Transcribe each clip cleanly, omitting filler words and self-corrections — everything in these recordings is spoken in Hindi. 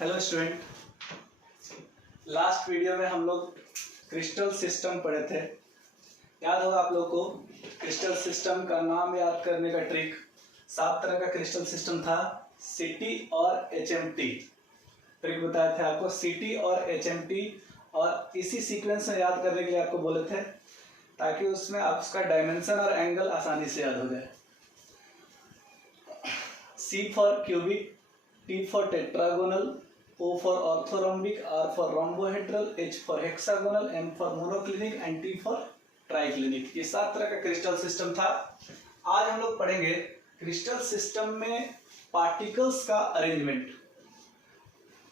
हेलो स्टूडेंट, लास्ट वीडियो में हम लोग क्रिस्टल सिस्टम पढ़े थे। याद होगा आप लोग को क्रिस्टल सिस्टम का नाम याद करने का ट्रिक। 7 तरह का क्रिस्टल सिस्टम था, सीटी और एचएमटी। ट्रिक बताए थे आपको सीटी और एचएमटी, और इसी सीक्वेंस में याद करने के लिए आपको बोले थे ताकि उसमें आप उसका डायमेंशन और एंगल आसानी से याद हो जाए। C for cubic, T for tetragonal, O for orthorhombic, R for rhombohedral, H for hexagonal, M for monoclinic and T for triclinic. ये 7 तरह का क्रिस्टल सिस्टम था। आज हम लोग पढ़ेंगे क्रिस्टल सिस्टम में पार्टिकल्स का अरेंजमेंट।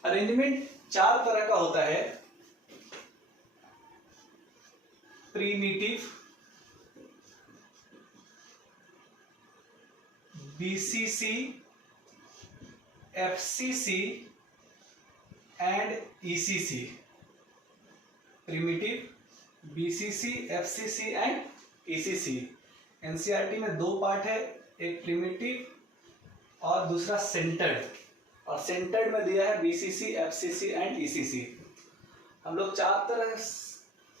अरेंजमेंट 4 तरह का होता है, primitive, BCC, FCC and ECC. Primitive, BCC, FCC and ECC. NCERT में 2 पार्ट है, एक प्रिमिटिव और दूसरा सेंटर्ड, और सेंटर्ड में दिया है बीसीसी, एफसीसी एंड ईसीसी। हम लोग 4 तरह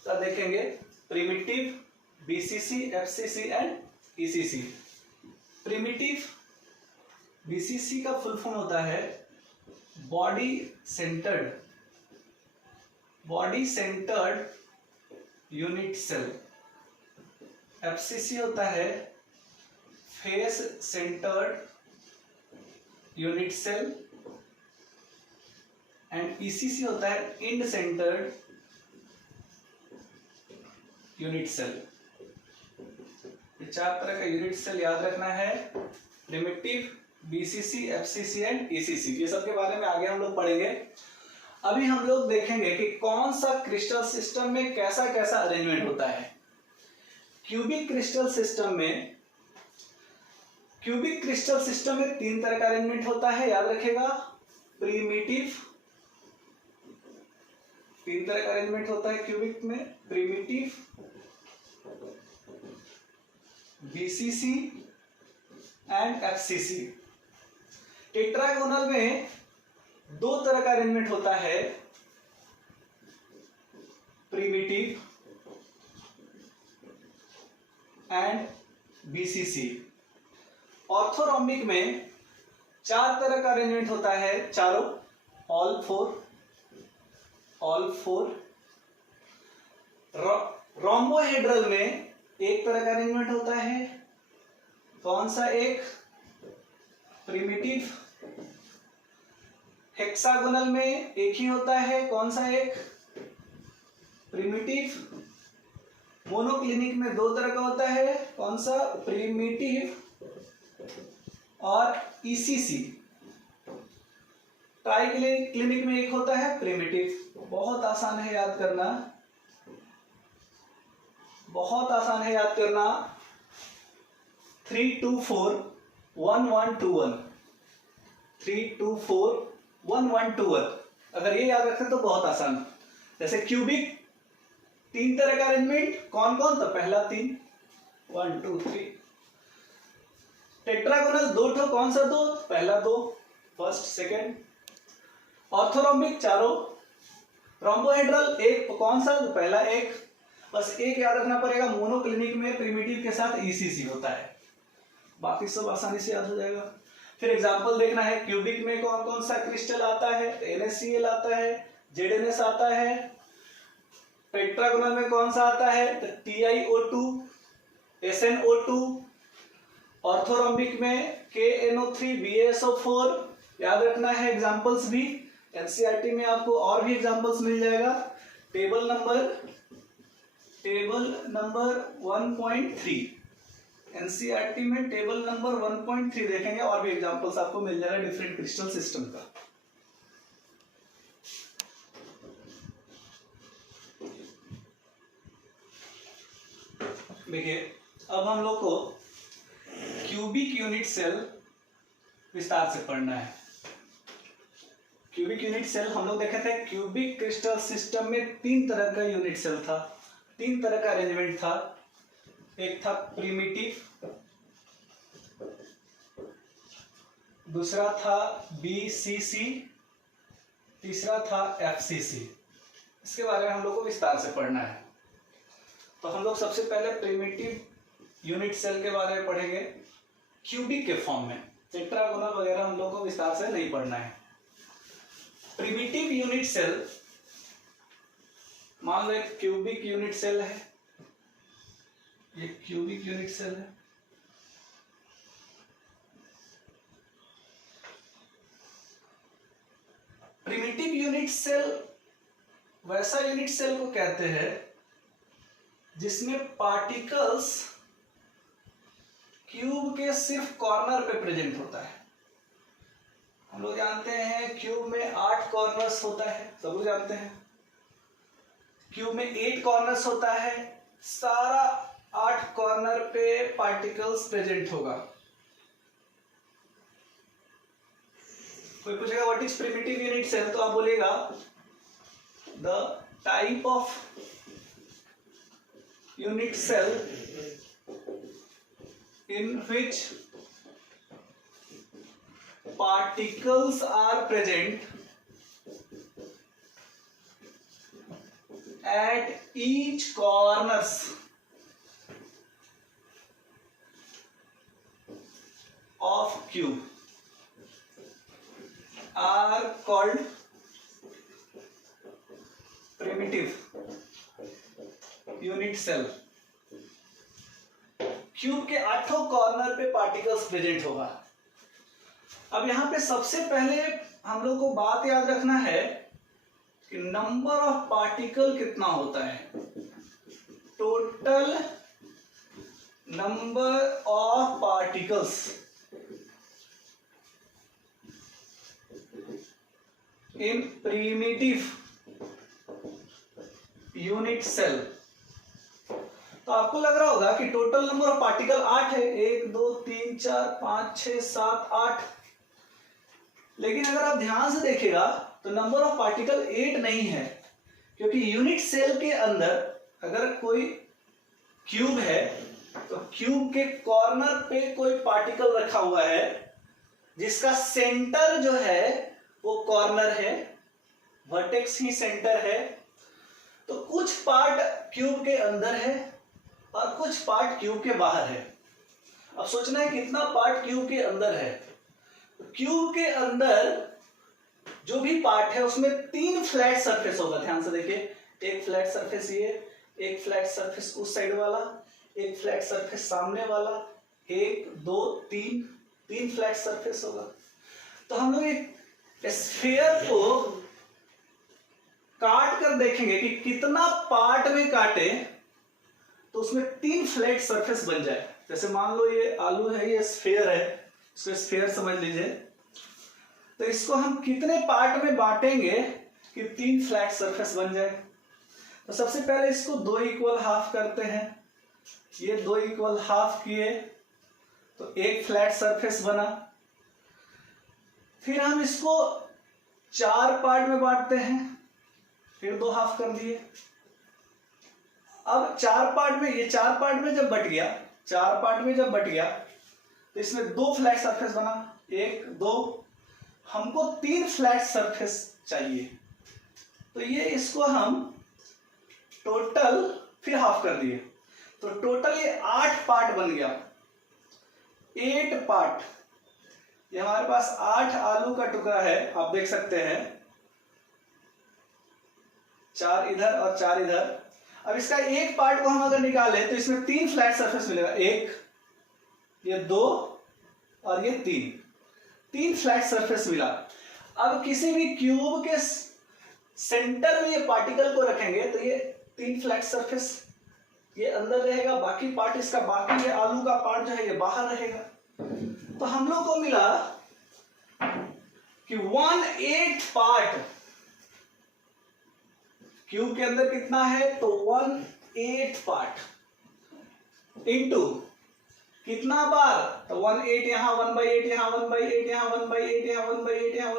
का देखेंगे, primitive, BCC, FCC and ECC. Primitive BCC का फुल फॉर्म होता है body centred unit cell. FCC होता है face centred unit cell, and ECC होता है इंड सेंटर्ड यूनिट सेल। ये 4 तरह का यूनिट सेल याद रखना है, primitive, BCC, FCC and ECC. ये सब के बारे में आगे हम लोग पढ़ेंगे। अभी हम लोग देखेंगे कि कौन सा क्रिस्टल सिस्टम में कैसा कैसा अरेंजमेंट होता है। क्यूबिक क्रिस्टल सिस्टम में 3 तरह का अरेंजमेंट होता है, याद रखेगा। प्रीमिटिव, 3 तरह का अरेंजमेंट होता है क्यूबिक में, primitive, BCC and FCC. Tetragonal में 2 तरह का अरेंजमेंट होता है, प्रीमिटिव एंड बीसीसी। ऑर्थोरोम्बिक में 4 तरह का अरेंजमेंट होता है, चारों, ऑल फोर। रोम्बोहेड्रल में 1 तरह का अरेंजमेंट होता है, कौन सा? एक, प्रिमिटिव। हेक्सागोनल में 1 ही होता है, कौन सा? एक, प्रिमिटिव। मोनोक्लिनिक में 2 तरह का होता है, कौन सा? प्रिमिटिव और ईसीसी। ट्राइक्लिनिक में 1 होता है, प्रिमिटिव। बहुत आसान है याद करना, 3 2 4 1 1 2 1। 3 2 4 1 1 2 1। अगर ये याद रखें तो बहुत आसान। जैसे क्यूबिक 3 तरह का अरेंजमेंट, कौन कौन? तो पहला 3, 1 2 3। टेट्रागोनल 2 ठो, कौन सा? 2, पहला 2, फर्स्ट सेकेंड। ऑर्थोरोम्बिक चारों। रोम्बोहेड्रल 1, कौन सा? तो पहला 1। बस 1 याद रखना पड़ेगा, मोनोक्लिनिक में प्रिमिटिव के साथ ईसीसी होता है, बाकी सब आसानी से याद हो जाएगा। फिर एग्जांपल देखना है, क्यूबिक में कौन कौन सा क्रिस्टल आता है? NaCl आता है, ZnS आता है। टेट्रागोनल में कौन सा आता है? तो TiO2, SnO2। ऑर्थोरोम्बिक में KNO3, BaSO4। याद रखना है एग्जांपल्स भी, एनसीईआरटी में आपको और भी एग्जांपल्स मिल जाएगा। टेबल नंबर 1.3, एनसीईआरटी में टेबल नंबर 1.3 देखेंगे, और भी एग्जांपल्स आपको मिल जाएगा डिफरेंट क्रिस्टल सिस्टम का। देखिए, अब हम लोग को क्यूबिक यूनिट सेल विस्तार से पढ़ना है। क्यूबिक यूनिट सेल हम लोग देखे थे, क्यूबिक क्रिस्टल सिस्टम में 3 तरह का यूनिट सेल था, 3 तरह का अरेंजमेंट था। एक था प्रीमिटिव, दूसरा था BCC तीसरा था FCC। इसके बारे में हम लोग को विस्तार से पढ़ना है। तो हम लोग सबसे पहले प्रिमिटिव यूनिट सेल के बारे में पढ़ेंगे क्यूबिक के फॉर्म में। टेट्रागोनल वगैरह हम लोग को विस्तार से नहीं पढ़ना है। प्रिमिटिव यूनिट सेल, मान लो एक क्यूबिक यूनिट सेल है, ये क्यूबिक यूनिट सेल है। प्रिमिटिव यूनिट सेल वैसा यूनिट सेल को कहते हैं जिसमें पार्टिकल्स क्यूब के सिर्फ कॉर्नर पे प्रेजेंट होता है। हम लोग जानते हैं क्यूब में 8 कॉर्नर्स होता है, सब लोग जानते हैं। क्यूब में 8 कॉर्नर्स होता है, सारा 8 कॉर्नर पे पार्टिकल्स प्रेजेंट होगा। कोई पूछेगा what is primitive unit cell, तो आप बोलेगा the type of unit cell in which particles are present at each corners of cube are called primitive unit cell। Cube के 8 कॉर्नर पे पार्टिकल्स प्रेजेंट होगा। अब यहां पे सबसे पहले हम लोग को बात याद रखना है कि नंबर ऑफ पार्टिकल कितना होता है। Total number of particles in primitive unit cell. तो आपको लग रहा होगा कि टोटल नंबर ऑफ पार्टिकल 8 है, 1 2 3 4 5 6 7 8। लेकिन अगर आप ध्यान से देखिएगा तो नंबर ऑफ पार्टिकल 8 नहीं है, क्योंकि यूनिट सेल के अंदर अगर कोई क्यूब है तो क्यूब के कॉर्नर पे कोई पार्टिकल रखा हुआ है जिसका सेंटर जो है वो कॉर्नर है, वर्टेक्स ही सेंटर है। तो कुछ पार्ट क्यूब के अंदर है और कुछ पार्ट क्यूब के बाहर है। अब सोचना है कितना पार्ट क्यूब के अंदर है। क्यूब के अंदर जो भी पार्ट है उसमें 3 फ्लैट सरफेस होगा। ध्यान से देखिए, एक फ्लैट सरफेस ये, एक फ्लैट सरफेस उस साइड वाला, एक फ्लैट सरफेस सामने वाला, 1 2 3 फ्लैट सरफेस होगा। तो हम लोग एक स्फीयर को काट कर देखेंगे कि कितना पार्ट में काटे तो उसमें 3 फ्लैट सरफेस बन जाए। जैसे मान लो ये आलू है, ये स्फीयर है, इसको स्फीयर समझ लीजिए। तो इसको हम कितने पार्ट में बांटेंगे कि 3 फ्लैट सरफेस बन जाए। तो सबसे पहले इसको 2 इक्वल हाफ करते हैं। ये 2 इक्वल हाफ किए तो 1 फ्लैट सरफेस बना। फिर हम इसको 4 पार्ट में बांटते हैं, फिर 2 हाफ कर दिए। अब 4 पार्ट में, ये 4 पार्ट में जब बट गया, 4 पार्ट में जब बट गया तो इसमें 2 फ्लैट सरफेस बना, 1 2। हमको 3 फ्लैट सरफेस चाहिए, तो ये इसको हम टोटल फिर हाफ कर दिए, तो टोटल ये 8 पार्ट बन गया। 8 पार्ट, ये हमारे पास 8 आलू का टुकड़ा है, आप देख सकते हैं, 4 इधर और 4 इधर। अब इसका एक पार्ट को हम अगर निकालें तो इसमें 3 फ्लैट सरफेस मिलेगा, 1 ये 2 और ये 3 फ्लैट सरफेस मिला। अब किसी भी क्यूब के सेंटर में ये पार्टिकल को रखेंगे तो ये 3 फ्लैट सरफेस ये अंदर रहेगा, बाकी पार्ट इसका, बाकी ये आलू का पार्ट जो है ये बाहर रहेगा। तो हम लोग को मिला कि 1/8 पार्ट क्यूब के अंदर कितना है, तो 1/8 पार्ट इनटू कितना बार, तो 1/8 यहाँ, 1/8 यहाँ, 1/8 यहाँ, 1/8 यहाँ, 1/8 यहाँ,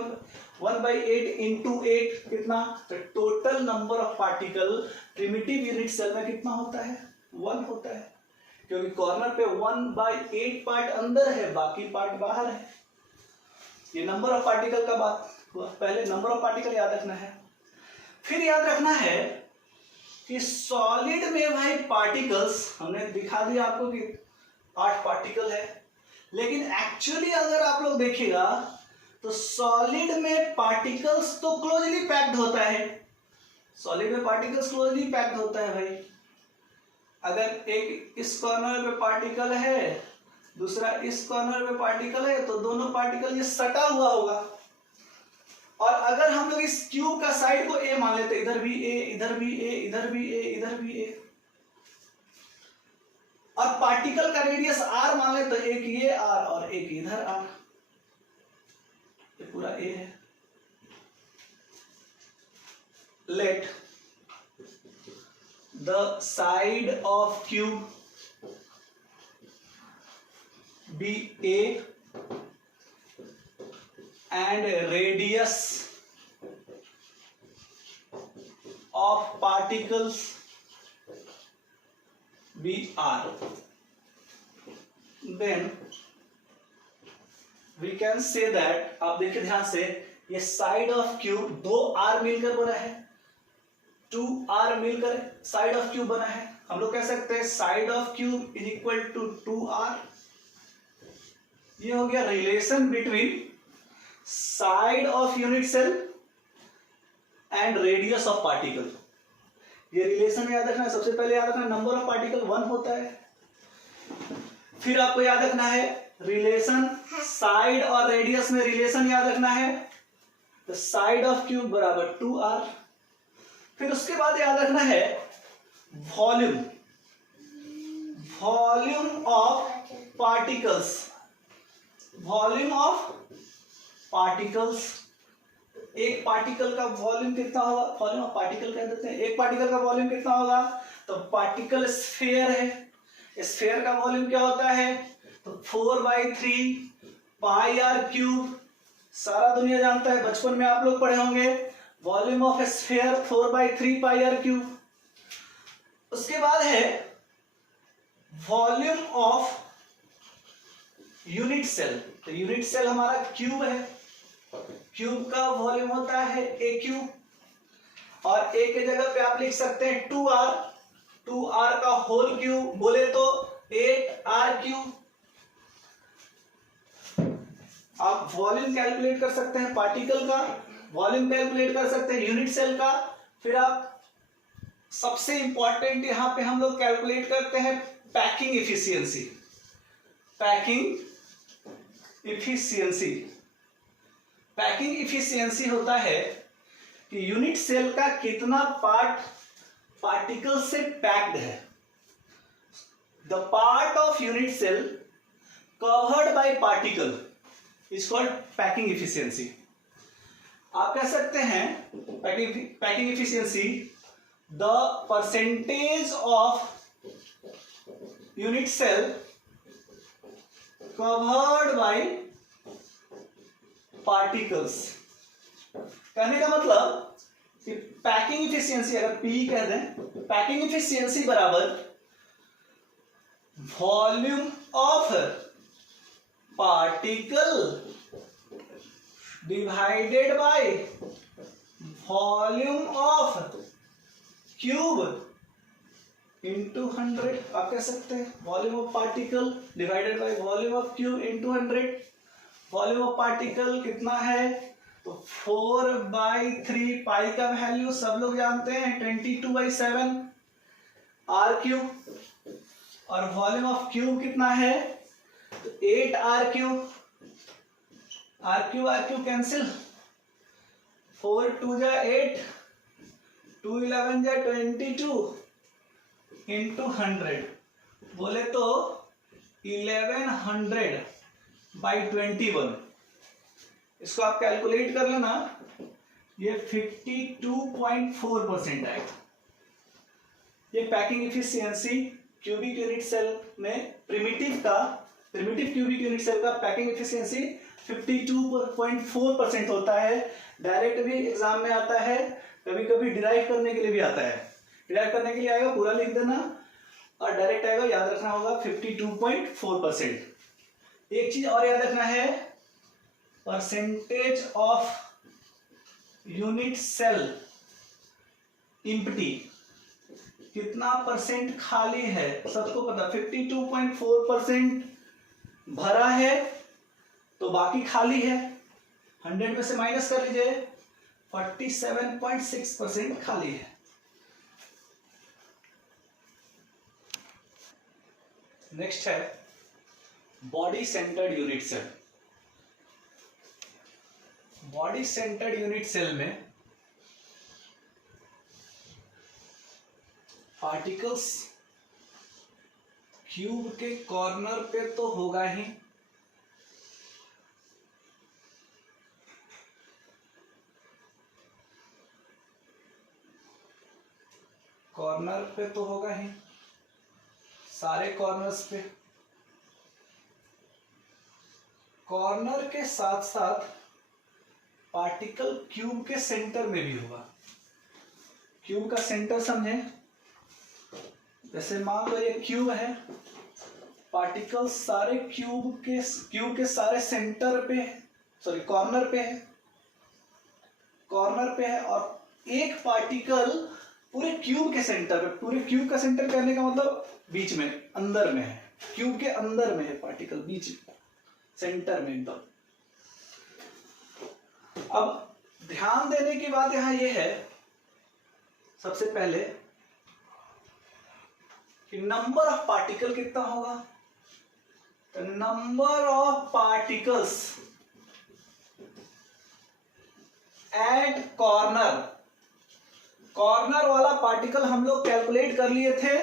1/8 इंटू 8 कितना, तो total number of particle primitive unit cell में कितना होता है, 1 होता है, क्योंकि कॉर्नर पे 1/8 पार्ट अंदर है, बाकी पार्ट बाहर है। ये नंबर ऑफ पार्टिकल का बात पहले नंबर ऑफ पार्टिकल याद रखना है। फिर याद रखना है कि सॉलिड में भाई पार्टिकल्स हमने दिखा दिया आपको कि 8 पार्टिकल है, लेकिन एक्चुअली अगर आप लोग देखिएगा तो सॉलिड में पार्टिकल्स तो क्लोजली पैक्ड होता है। सॉलिड में पार्टिकल्स क्लोजली पैक्ड होता है भाई। अगर एक इस कॉर्नर पे पार्टिकल है, दूसरा इस कॉर्नर पे पार्टिकल है, तो दोनों पार्टिकल ये सटा हुआ होगा। और अगर हम लोग इस क्यूब का साइड को ए मान लेते, इधर भी ए, इधर भी ए, इधर भी ए, इधर भी ए, और पार्टिकल का रेडियस आर मान ले, तो एक ये आर और एक इधर आर, ये पूरा ए है। Let the side of cube be a and radius of particles be r, then we can say that, आप देखिए ध्यान से, ये साइड ऑफ क्यूब 2r मिलकर बना है, 2r मिलकर साइड ऑफ क्यूब बना है। हम लोग कह सकते हैं side of cube is equal to 2r। ये हो गया relation between side of unit cell and radius of particle. ये रिलेशन याद रखना है। सबसे पहले याद रखना नंबर ऑफ पार्टिकल 1 होता है। फिर आपको याद रखना है रिलेशन साइड और रेडियस में रिलेशन याद रखना है, तो साइड ऑफ क्यूब बराबर 2r। फिर उसके बाद याद रखना है volume, volume of particles, volume of particles. एक पार्टिकल का वॉल्यूम कितना होगा, वॉल्यूम ऑफ पार्टिकल कह देते हैं। एक पार्टिकल का वॉल्यूम कितना होगा, तो पार्टिकल स्फीयर है, स्फीयर का वॉल्यूम क्या होता है, तो 4/3 पाई आर क्यूब। सारा दुनिया जानता है, बचपन में आप लोग पढ़े होंगे, volume of sphere 4/3 pi r cube. उसके बाद है वॉल्यूम ऑफ यूनिट सेल। तो यूनिट सेल हमारा क्यूब है, क्यूब का वॉल्यूम होता है ए क्यूब, और ए के जगह पे आप लिख सकते हैं 2r, 2r का होल क्यूब, बोले तो 8r क्यूब। आप वॉल्यूम कैलकुलेट कर सकते हैं पार्टिकल का, वॉल्यूम कैलकुलेट कर सकते हैं यूनिट सेल का। फिर आप सबसे इंपॉर्टेंट यहां पे हम लोग कैलकुलेट करते हैं packing efficiency, packing efficiency. Packing efficiency होता है कि यूनिट सेल का कितना पार्ट पार्टिकल से पैक्ड है। The part of unit cell covered by particle is called packing efficiency. आप कह सकते हैं packing efficiency the percentage of unit cell covered by particles. कहने का मतलब कि पैकिंग इफिशियंसी, अगर पी कह दें, पैकिंग इफिशियंसी बराबर volume of particle divided by volume of cube into 100। आप कह सकते हैं volume of particle divided by volume of cube into 100। Volume of particle कितना है, तो 4/3 पाई का वैल्यू सब लोग जानते हैं 22/7 आर क्यूब, और वॉल्यूम ऑफ क्यूब कितना है, तो 8r cube. Are cube cancel, 4 2 जा 8, 2 11 जा 22 इंटू 100, बोले तो 1100/21। इसको आप कैलकुलेट कर लेना, ये 52.4% आएगा। ये packing efficiency cubic unit cell में प्रिमिटिव क्यूबिक यूनिट सेल का पैकिंग इफिशियंसी 52.4% होता है। डायरेक्ट भी एग्जाम में आता है, कभी कभी डिराइव करने के लिए भी आता है। डिराइव करने के लिए आएगा पूरा लिख देना, और डायरेक्ट आएगा याद रखना होगा 52.4%। एक चीज और याद रखना है, percentage of unit cell empty, कितना परसेंट खाली है सबको पता, 52.4% भरा है तो बाकी खाली है, 100 में से माइनस कर लीजिए, 47.6% खाली है। नेक्स्ट है body centred unit cell. Body centred unit cell में पार्टिकल्स क्यूब के कॉर्नर पे तो होगा ही, कॉर्नर पे तो होगा ही, सारे कॉर्नर्स पे, कॉर्नर के साथ साथ पार्टिकल क्यूब के सेंटर में भी होगा। क्यूब का सेंटर समझे, जैसे मान लो ये क्यूब है, पार्टिकल सारे क्यूब के सारे सेंटर पे, सॉरी कॉर्नर पे है, कॉर्नर पे है, और एक पार्टिकल पूरे क्यूब के सेंटर पे, पूरे क्यूब का सेंटर करने का मतलब बीच में, अंदर में है, क्यूब के अंदर में है पार्टिकल, बीच में, सेंटर में एकदम। अब ध्यान देने की बात यहां ये है सबसे पहले कि नंबर ऑफ पार्टिकल कितना होगा, तो number of particles at corner, corner वाला पार्टिकल हम लोग कैलकुलेट कर लिए थे।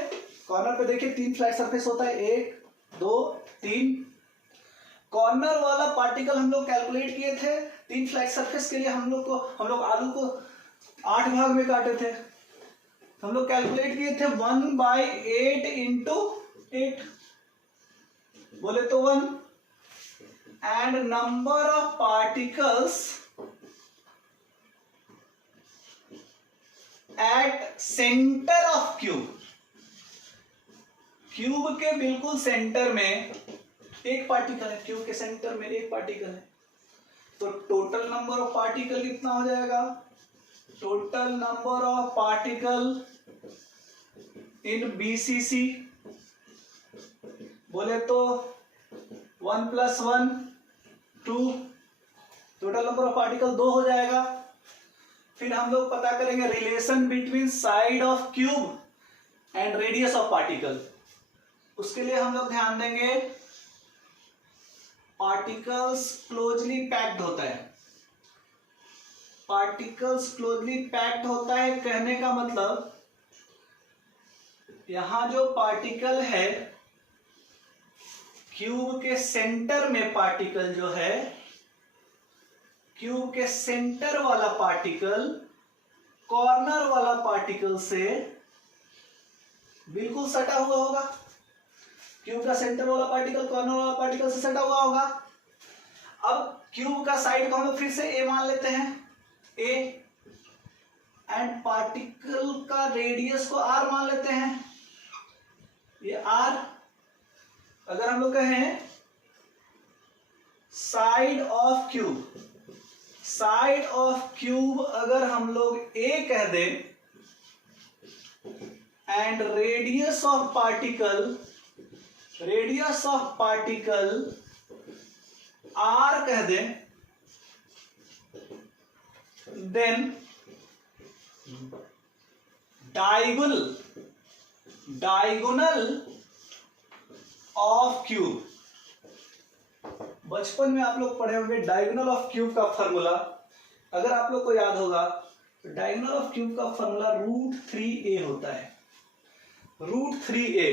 कॉर्नर पे देखिए 3 फ्लैट सरफेस होता है, 1 2 3। कॉर्नर वाला पार्टिकल हम लोग कैलकुलेट किए थे, 3 फ्लैट सरफेस के लिए हम लोग आलू को 8 भाग में काटे थे, हम लोग कैलकुलेट किए थे 1/8 इंटू 8, बोले तो 1, and number of particles at centre of cube, cube के बिल्कुल सेंटर में एक पार्टिकल है, क्यूब के सेंटर में एक पार्टिकल है, तो टोटल नंबर ऑफ पार्टिकल कितना हो जाएगा, total number of particle in BCC, बोले तो 1 + 1 2, टोटल नंबर ऑफ पार्टिकल 2 हो जाएगा। फिर हम लोग पता करेंगे relation between side of cube and radius of particle, उसके लिए हम लोग ध्यान देंगे पार्टिकल्स क्लोजली पैक्ड होता है, पार्टिकल्स क्लोजली पैक्ड होता है कहने का मतलब यहां जो पार्टिकल है क्यूब के सेंटर में, पार्टिकल जो है क्यूब के सेंटर वाला पार्टिकल कॉर्नर वाला पार्टिकल से बिल्कुल सटा हुआ होगा, क्यूब का सेंटर वाला पार्टिकल कॉर्नर वाला पार्टिकल से सटा हुआ होगा। अब क्यूब का साइड को हम लोग फिर से ए मान लेते हैं, ए, एंड पार्टिकल का रेडियस को आर मान लेते हैं, ये आर। अगर हम लोग कहें side of cube, side of cube अगर हम लोग ए कह दें and radius of particle r कह दें, देन डायगोनल ऑफ क्यूब, बचपन में आप लोग पढ़े होंगे डायगोनल ऑफ क्यूब का फॉर्मूला, अगर आप लोग को याद होगा तो डायगोनल ऑफ क्यूब का फॉर्मूला √3a होता है, √3a।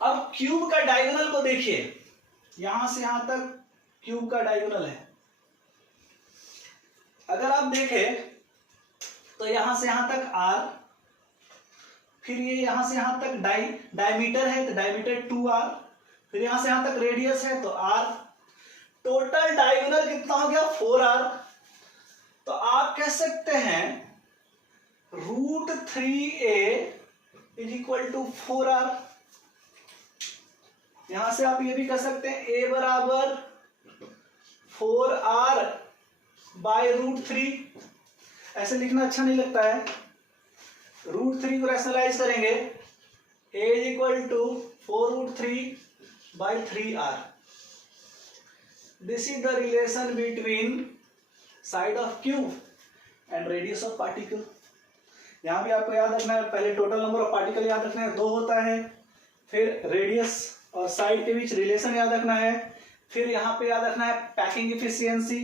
अब क्यूब का डायगोनल को देखिए, यहां से यहां तक क्यूब का डायगोनल है, अगर आप देखें तो यहां से यहां तक r, फिर ये यहां से यहां तक डायमीटर है तो डायमीटर 2r, फिर यहां से यहां तक रेडियस है तो r, टोटल डायगोनल कितना हो गया 4r। तो आप कह सकते हैं √3a = 4r। यहां से आप ये भी कह सकते हैं a = 4r बाय √3। ऐसे लिखना अच्छा नहीं लगता है, √3 को रैशनलाइज करेंगे, a is equal to 4√3/3r। This is the relation between side of cube and radius of particle. यहाँ भी आपको याद रखना है, पहले टोटल नंबर ऑफ पार्टिकल याद रखना है 2 होता है, फिर रेडियस और साइड के बीच रिलेशन याद रखना है, फिर यहाँ पे याद रखना है पैकिंग इफिशियंसी,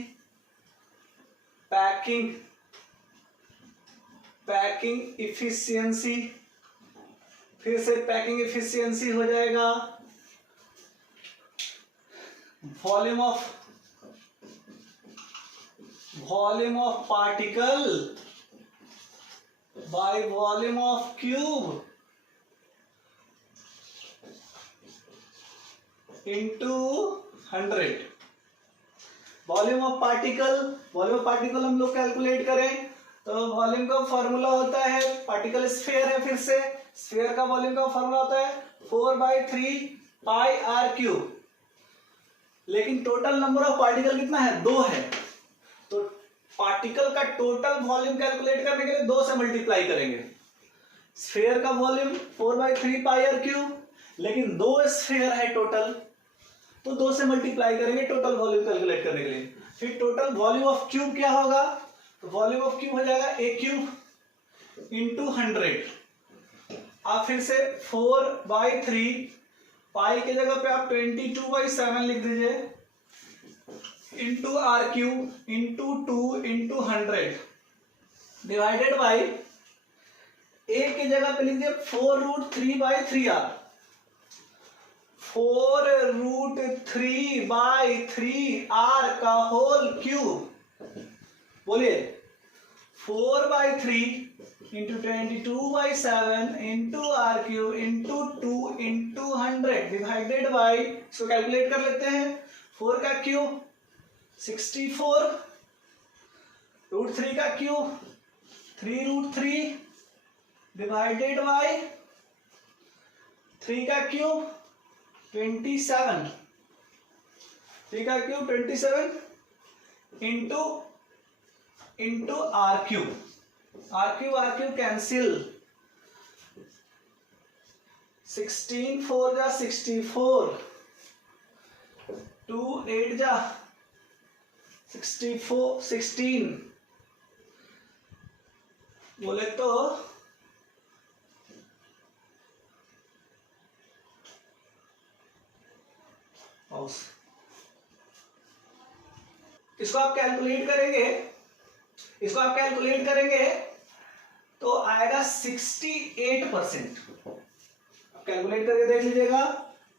पैकिंग इफिशियंसी, फिर से पैकिंग इफिशियंसी हो जाएगा volume of particle by volume of cube into 100। Volume of particle हम लोग कैलकुलेट करें तो वॉल्यूम का फॉर्मूला होता है, पार्टिकल स्फीयर है, फिर से स्फीयर का वॉल्यूम का फॉर्मूला होता है 4/3πr³। लेकिन टोटल नंबर ऑफ पार्टिकल कितना है, 2 है, तो पार्टिकल का टोटल वॉल्यूम कैलकुलेट करने के लिए 2 से मल्टीप्लाई करेंगे। स्फीयर का वॉल्यूम 4/3πr³, लेकिन 2 स्फीयर है टोटल, तो 2 से मल्टीप्लाई करेंगे टोटल वॉल्यूम कैलकुलेट करने के लिए। फिर टोटल वॉल्यूम ऑफ क्यूब क्या होगा, तो वॉल्यूम ऑफ क्यूब हो जाएगा a³ इंटू 100। आप फिर से 4/3, पाई के जगह पे आप 22/7 लिख दीजिए, into r³ into 2 into 100 divided by a की जगह पे लिख दिए 4√3/3r, 4√3/3r का होल क्यूब। बोलिए 4/3 into 22/7 into r³ into 2 into 100 divided by, इसको कैलकुलेट कर लेते हैं, 4 का क्यूब 64, √3 का क्यूब 3√3 डिवाइडेड बाई 3 का क्यूब 27, 3 का क्यूब 27 इंटू r³ कैंसिल, 16 4 जा 64, 2 8 जा 16 बोले तो इसको आप कैलकुलेट करेंगे तो आएगा 68%। कैलकुलेट करके देख लीजिएगा,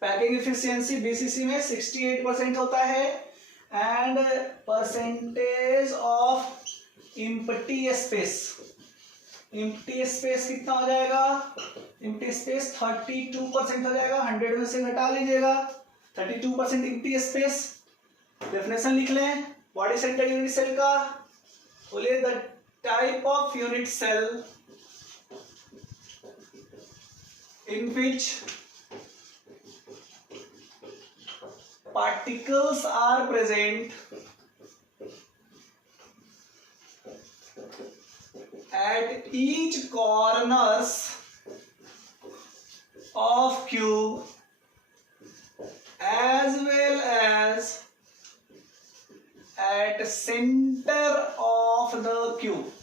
पैकिंग इफिशियंसी बीसीसी में 68% होता है, and percentage of empty space कितना हो जाएगा, एम्प्टी स्पेस 32% हो जाएगा, 100 में से घटा लीजिएगा 32% एम्प्टी स्पेस। डेफिनेशन लिख लें बॉडी सेंटर्ड यूनिट सेल का, बोलिए the type of unit cell in which particles are present at each corners of cube as well as at center of the cube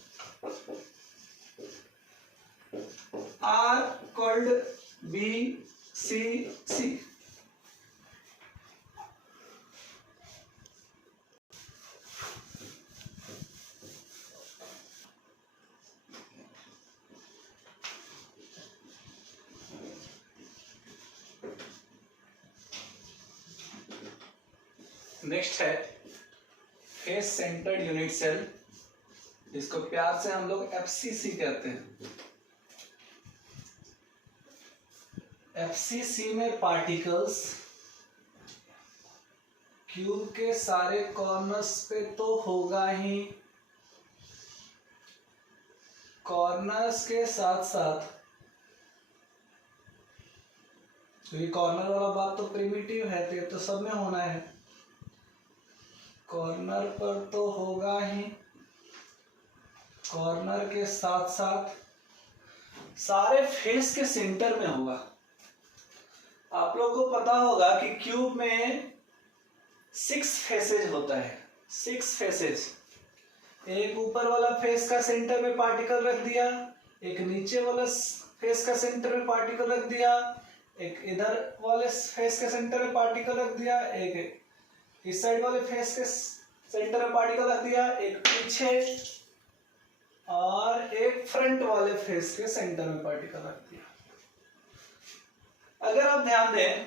are called BCC. Next है फेस सेंटर्ड यूनिट सेल, जिसको प्यार से हम लोग FCC कहते हैं। FCC में पार्टिकल्स क्यूब के सारे कॉर्नर्स पे तो होगा ही, कॉर्नर्स के साथ साथ, तो ये कॉर्नर वाला बात तो प्रिमिटिव है, तो सब में होना है, कॉर्नर पर तो होगा ही, कॉर्नर के साथ साथ सारे फेस के सेंटर में होगा। आप लोगों को पता होगा कि क्यूब में 6 फेसेज होता है, 6 फेसेज। एक ऊपर वाला फेस का सेंटर में पार्टिकल रख दिया, एक नीचे वाला फेस का सेंटर में पार्टिकल रख दिया, एक इधर वाले फेस के सेंटर में पार्टिकल रख दिया, एक इस साइड वाले फेस के सेंटर में पार्टिकल रख दिया, एक पीछे और एक फ्रंट वाले फेस के सेंटर में पार्टिकल रख दिया। अगर आप ध्यान दें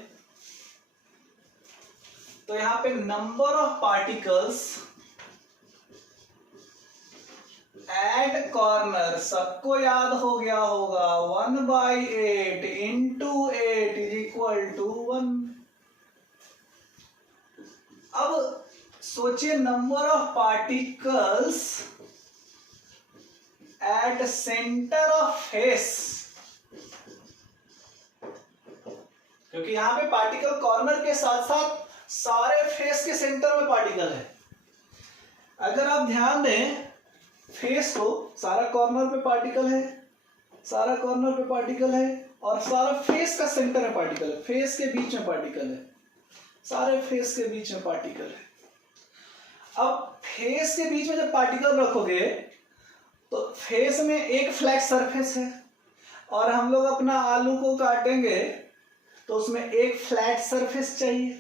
तो यहां पे number of particles at corner सबको याद हो गया होगा, 1/8 इंटू 8 इज इक्वल टू 1। अब सोचिए number of particles at centre of face, क्योंकि यहां पे पार्टिकल कॉर्नर के साथ साथ सारे फेस के सेंटर में पार्टिकल है। अगर आप ध्यान दें फेस को, सारा कॉर्नर पे पार्टिकल है, सारा कॉर्नर पे पार्टिकल है और सारा फेस का सेंटर में पार्टिकल है, फेस के बीच में पार्टिकल है, सारे फेस के बीच में पार्टिकल है। अब फेस के बीच में जब पार्टिकल रखोगे तो फेस में एक फ्लैट सरफेस है और हम लोग अपना आलू को काटेंगे तो उसमें एक फ्लैट सरफेस चाहिए।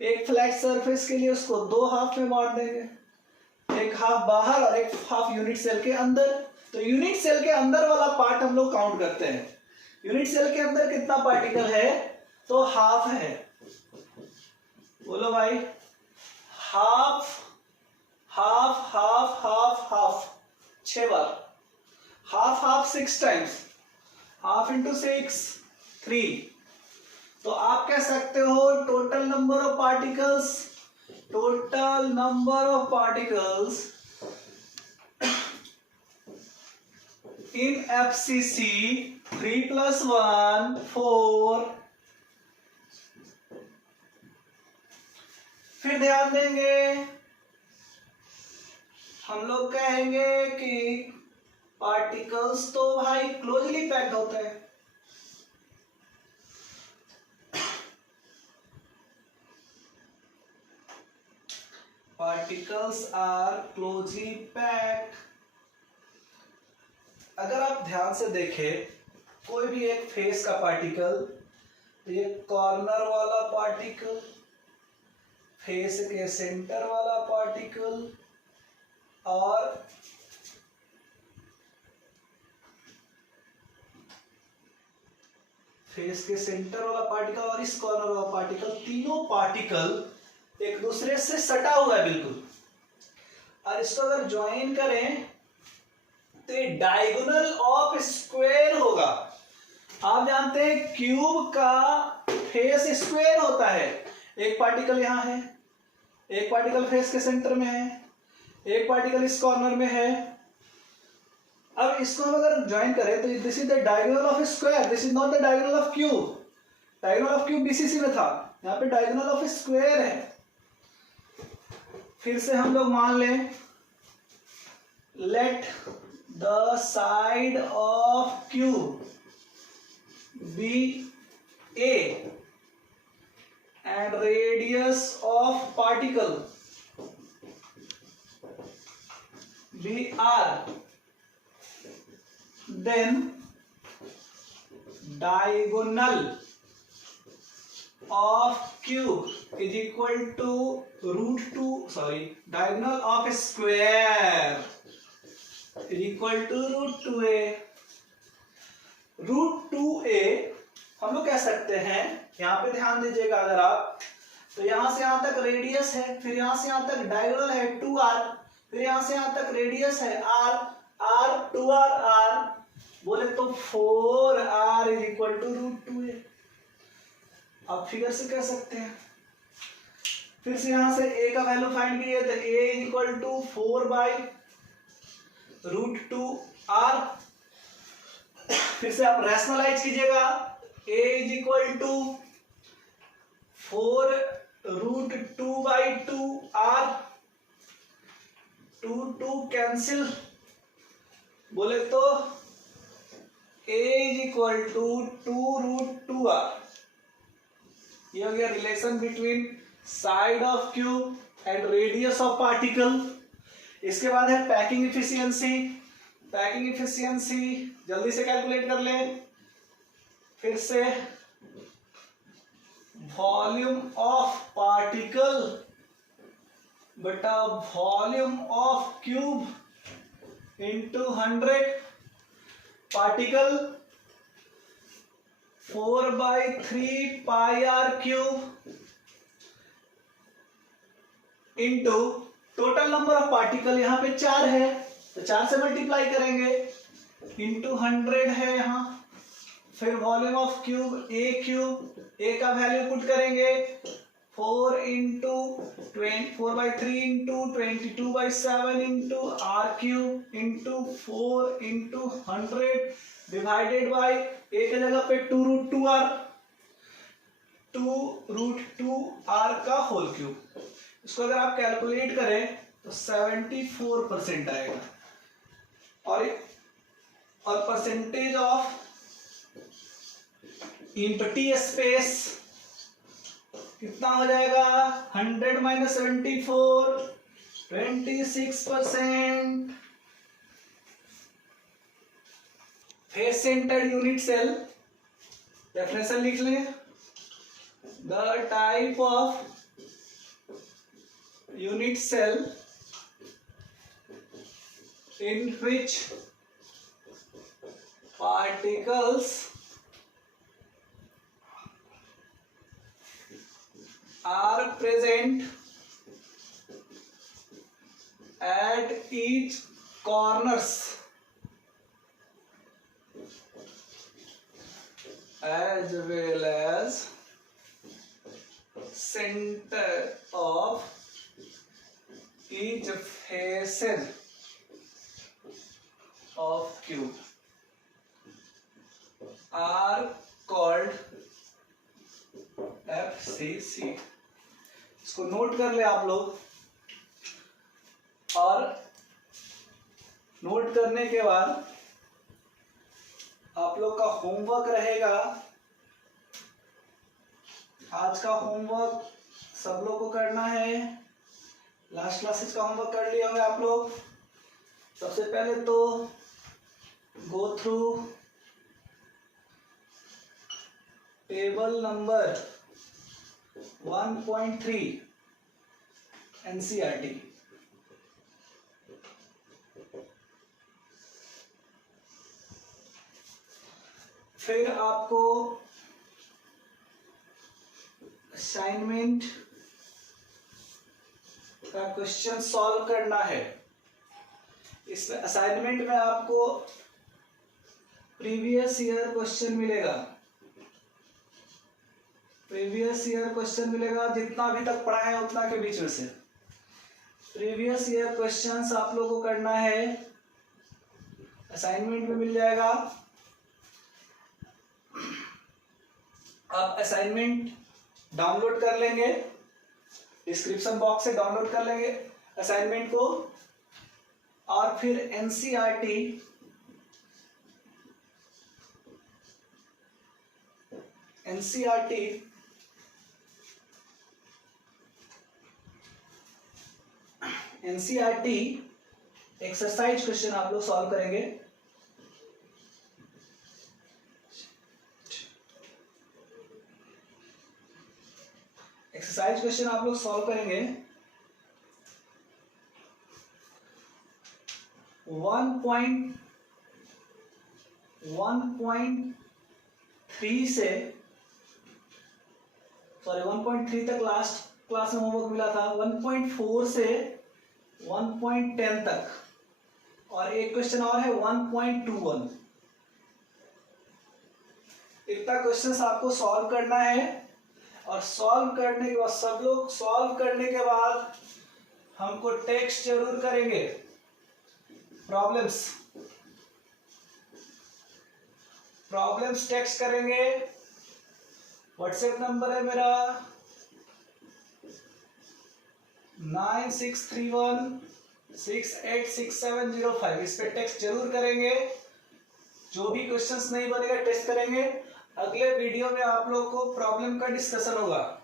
एक फ्लैट सरफेस के लिए उसको 2 हाफ में बांट देंगे, एक हाफ बाहर और एक हाफ यूनिट सेल के अंदर। तो यूनिट सेल के अंदर वाला पार्ट हम लोग काउंट करते हैं। यूनिट सेल के अंदर कितना पार्टिकल है? तो हाफ है। बोलो भाई, half half half half half 6 बार, half half 6 times, half into 6 3। तो आप कह सकते हो total number of particles, total number of particles in FCC 3 + 1 4। फिर ध्यान देंगे, हम लोग कहेंगे कि पार्टिकल्स तो भाई क्लोजली पैक्ड होता है। Particles are closely packed। अगर आप ध्यान से देखें कोई भी एक फेस का पार्टिकल, तो ये कॉर्नर वाला पार्टिकल, फेस के सेंटर वाला पार्टिकल और फेस के सेंटर वाला पार्टिकल और इस कॉर्नर वाला पार्टिकल, तीनों पार्टिकल एक दूसरे से सटा हुआ है बिल्कुल। और इसको अगर ज्वाइन करें तो ये डायगोनल ऑफ स्क्वायर होगा। आप जानते हैं क्यूब का फेस स्क्वायर होता है। एक पार्टिकल यहां है, एक पार्टिकल फेस के सेंटर में है, एक पार्टिकल इस कॉर्नर में है। अब इसको हम अगर ज्वाइन करें तो this is the diagonal of square, this is not the diagonal of cube. Diagonal of cube BCC में था, यहाँ पे डायगोनल ऑफ स्क्वायर है। फिर से हम लोग मान लें, let the side of cube be A and radius of particle be R, then diagonal of cube is equal to diagonal of square is equal to √2a। √2a हम लोग कह सकते हैं, यहां पे ध्यान दीजिएगा अगर आप, तो यहां से यहां तक रेडियस है, फिर यहां से यहां तक डायगोनल है 2r, फिर यहां से यहां तक रेडियस है r, 2r r, बोले तो 4r is equal to √2a। आप फिगर से कह सकते हैं। फिर से यहां से a का वैल्यू फाइंड कीजिए तो a is equal to 4/√2r। फिर से आप रैशनलाइज कीजिएगा, a is equal to 4 √2/2r, 2 cancel, बोले तो a is equal to 2√2r। ये हो गया relation between side of cube and radius of particle. इसके बाद है पैकिंग इफिशियंसी। पैकिंग इफिशियंसी जल्दी से कैलकुलेट कर ले, फिर से वॉल्यूम ऑफ पार्टिकल बटा volume of cube into 100। Particle 4/3πr³ into total number of particle, यहां पे 4 है तो 4 से मल्टीप्लाई करेंगे, इंटू 100 है यहाँ। फिर वॉल्यूम ऑफ क्यूब ए का वैल्यू पुट करेंगे 4/3 into 22/7 into r³ into 4 into 100 divided by A के जगह पे 2√2r, 2√2r का होल क्यूब। इसको अगर आप कैलकुलेट करें तो 74% आएगा। और परसेंटेज ऑफ एम्प्टी स्पेस कितना हो जाएगा? 100 - 74, 26%। Face centred unit cell definition लिख लें। The type of unit cell in which particles are present at each corners as well as center of each facet of cube are called FCC। इसको नोट कर ले आप लोग। और नोट करने के बाद आप लोग का होमवर्क रहेगा। आज का होमवर्क सब लोग को करना है। लास्ट क्लासेस का होमवर्क कर लिए होंगे आप लोग। सबसे पहले तो go through table number 1.3 NCERT। फिर आपको असाइनमेंट का क्वेश्चन सॉल्व करना है। इस असाइनमेंट में आपको प्रीवियस ईयर क्वेश्चन मिलेगा। प्रीवियस ईयर क्वेश्चन मिलेगा, जितना अभी तक पढ़ा है उतना के बीच में से प्रीवियस ईयर क्वेश्चंस आप लोगों को करना है। असाइनमेंट में मिल जाएगा। आप असाइनमेंट डाउनलोड कर लेंगे, डिस्क्रिप्शन बॉक्स से डाउनलोड कर लेंगे असाइनमेंट को। और फिर एनसीईआरटी एक्सरसाइज क्वेश्चन आप लोग सॉल्व करेंगे। एक्सरसाइज क्वेश्चन आप लोग सॉल्व करेंगे 1.3 से 1.3 तक लास्ट क्लास में होमवर्क मिला था। 1.4 से 1.10 तक, और एक क्वेश्चन और है 1.21। इतना क्वेश्चंस आपको सॉल्व करना है। और सॉल्व करने के बाद सब लोग सॉल्व करने के बाद हमको टेक्स्ट जरूर करेंगे प्रॉब्लम्स टेक्स्ट करेंगे। व्हाट्सएप नंबर है मेरा 9631686705 इस पे टेक्स्ट जरूर करेंगे। जो भी क्वेश्चंस नहीं बनेगा टेस्ट करेंगे। अगले वीडियो में आप लोग को प्रॉब्लम का डिस्कशन होगा।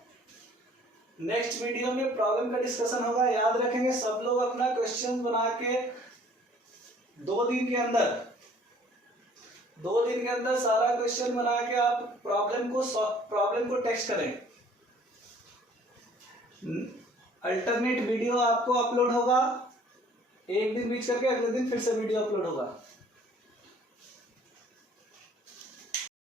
नेक्स्ट वीडियो में प्रॉब्लम का डिस्कशन होगा। याद रखेंगे सब लोग अपना क्वेश्चन बना के 2 दिन के अंदर सारा क्वेश्चन बना के आप प्रॉब्लम को टेक्स्ट करें। अल्टरनेट वीडियो आपको अपलोड होगा, एक दिन बीच करके अगले दिन फिर से वीडियो अपलोड होगा।